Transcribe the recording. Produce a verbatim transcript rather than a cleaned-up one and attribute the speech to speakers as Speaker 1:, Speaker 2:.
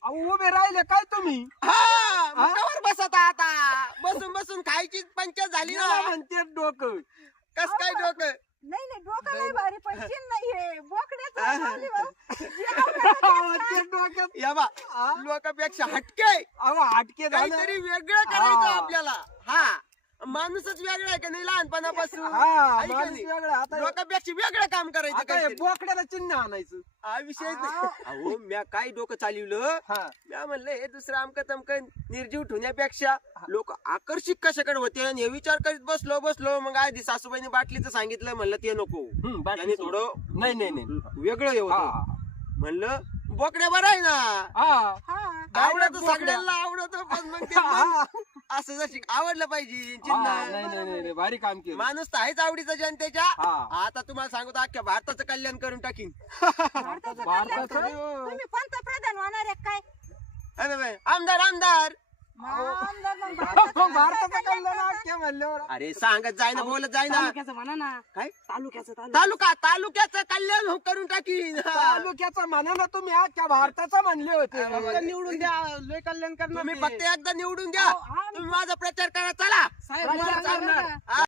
Speaker 1: अहो, उभे राहिले काय तुम्ही?
Speaker 2: हा मग कवर बसत आता बसून बसून खायची पंचायत झाली
Speaker 1: याला
Speaker 2: ना.
Speaker 1: म्हणते डोकं.
Speaker 2: कस काय डोकं
Speaker 3: नाही नाही डोकं नाही भारी पण चिन नाहीये बोकड्याचं
Speaker 2: हा.
Speaker 3: माऊली भाऊ. जे
Speaker 1: अहो,
Speaker 3: आवडलं
Speaker 1: ते डोक्यात
Speaker 2: या बा
Speaker 1: हा?
Speaker 2: लोकांपेक्षा हटके
Speaker 1: अहो, हटके झालं.
Speaker 2: काहीतरी वेगळं करायचं
Speaker 1: हा.
Speaker 2: आपल्याला. हा माणूसच वेगळा आहे का नाही लहानपणापासून
Speaker 1: हा,
Speaker 2: आहे का
Speaker 1: माणूस
Speaker 2: नाही?
Speaker 1: वेगळं. आता
Speaker 2: लोकांपेक्षा वेगळं काम करायचं
Speaker 1: आता हे
Speaker 2: काहीतरी.
Speaker 1: बोकड्याला चिन्ह आणायचं.
Speaker 2: हा विषय अहो म्या काय डोकं चालवलं
Speaker 1: हा.
Speaker 2: म्या म्हणलं हे दुसरं आमक तमक निर्जीव ठेवण्यापेक्षा लोक आकर्षित कशाकडे होते आणि हे विचार करीत बसलो बसलो मग आधी सासूबाईने बाटलीचं सांगितलं म्हणलं ते नको
Speaker 1: हम्म, बाटली
Speaker 2: त्याने
Speaker 1: सोड.
Speaker 2: थोडं
Speaker 1: नाही नाही नाही.
Speaker 2: वेगळं हे
Speaker 1: हा,
Speaker 2: होतं म्हणलं बोकड्या बरं आहे ना
Speaker 1: हा.
Speaker 3: हा.
Speaker 2: आवडत
Speaker 1: बोकड्या.
Speaker 2: सगळ्यांना आवडत पण मग ते
Speaker 1: हा,
Speaker 2: मग असं जशी आवडलं पाहिजे
Speaker 1: हा,
Speaker 2: चिन्ह
Speaker 1: नाही नाही नाही नाही, भारी काम केलं.
Speaker 2: माणूस तर आहेच आवडीचा जनतेच्या
Speaker 1: हा.
Speaker 2: आता तुम्हाला सांगतो अख्ख्या भारताचं कल्याण करून टाकीन
Speaker 3: भारताचं कल्याण
Speaker 1: भारताचं
Speaker 3: करून तुम्ही पंतप्रधान होणार आहे काय
Speaker 2: अरे बाई, आमदार आमदार
Speaker 3: आमदार मग
Speaker 1: मग
Speaker 3: भारताचं
Speaker 1: भारताचं कल्याण अख्ख्या म्हणल्यावर
Speaker 2: अरे सांगत जाय ना बोलत जाय ना
Speaker 4: तालुक्याचं म्हणा ना
Speaker 2: काय
Speaker 4: तालुक्याचं तालुक्याचं.
Speaker 2: तालुका तालुक्याचं कल्याण हो- करून टाकीन
Speaker 1: तालुक्याचं म्हणा ना तुम्ही अख्ख्या भारताचं म्हणले होते.
Speaker 4: फक्त निवडून द्या लय कल्याण करणार
Speaker 2: तुम्ही
Speaker 4: ते.
Speaker 2: फक्त एकदा निवडून द्या
Speaker 3: हा,
Speaker 2: तुम्ही माझा प्रचार करा चला
Speaker 4: साहेब
Speaker 1: प्रचार
Speaker 4: मला
Speaker 1: करणार.
Speaker 4: करणार.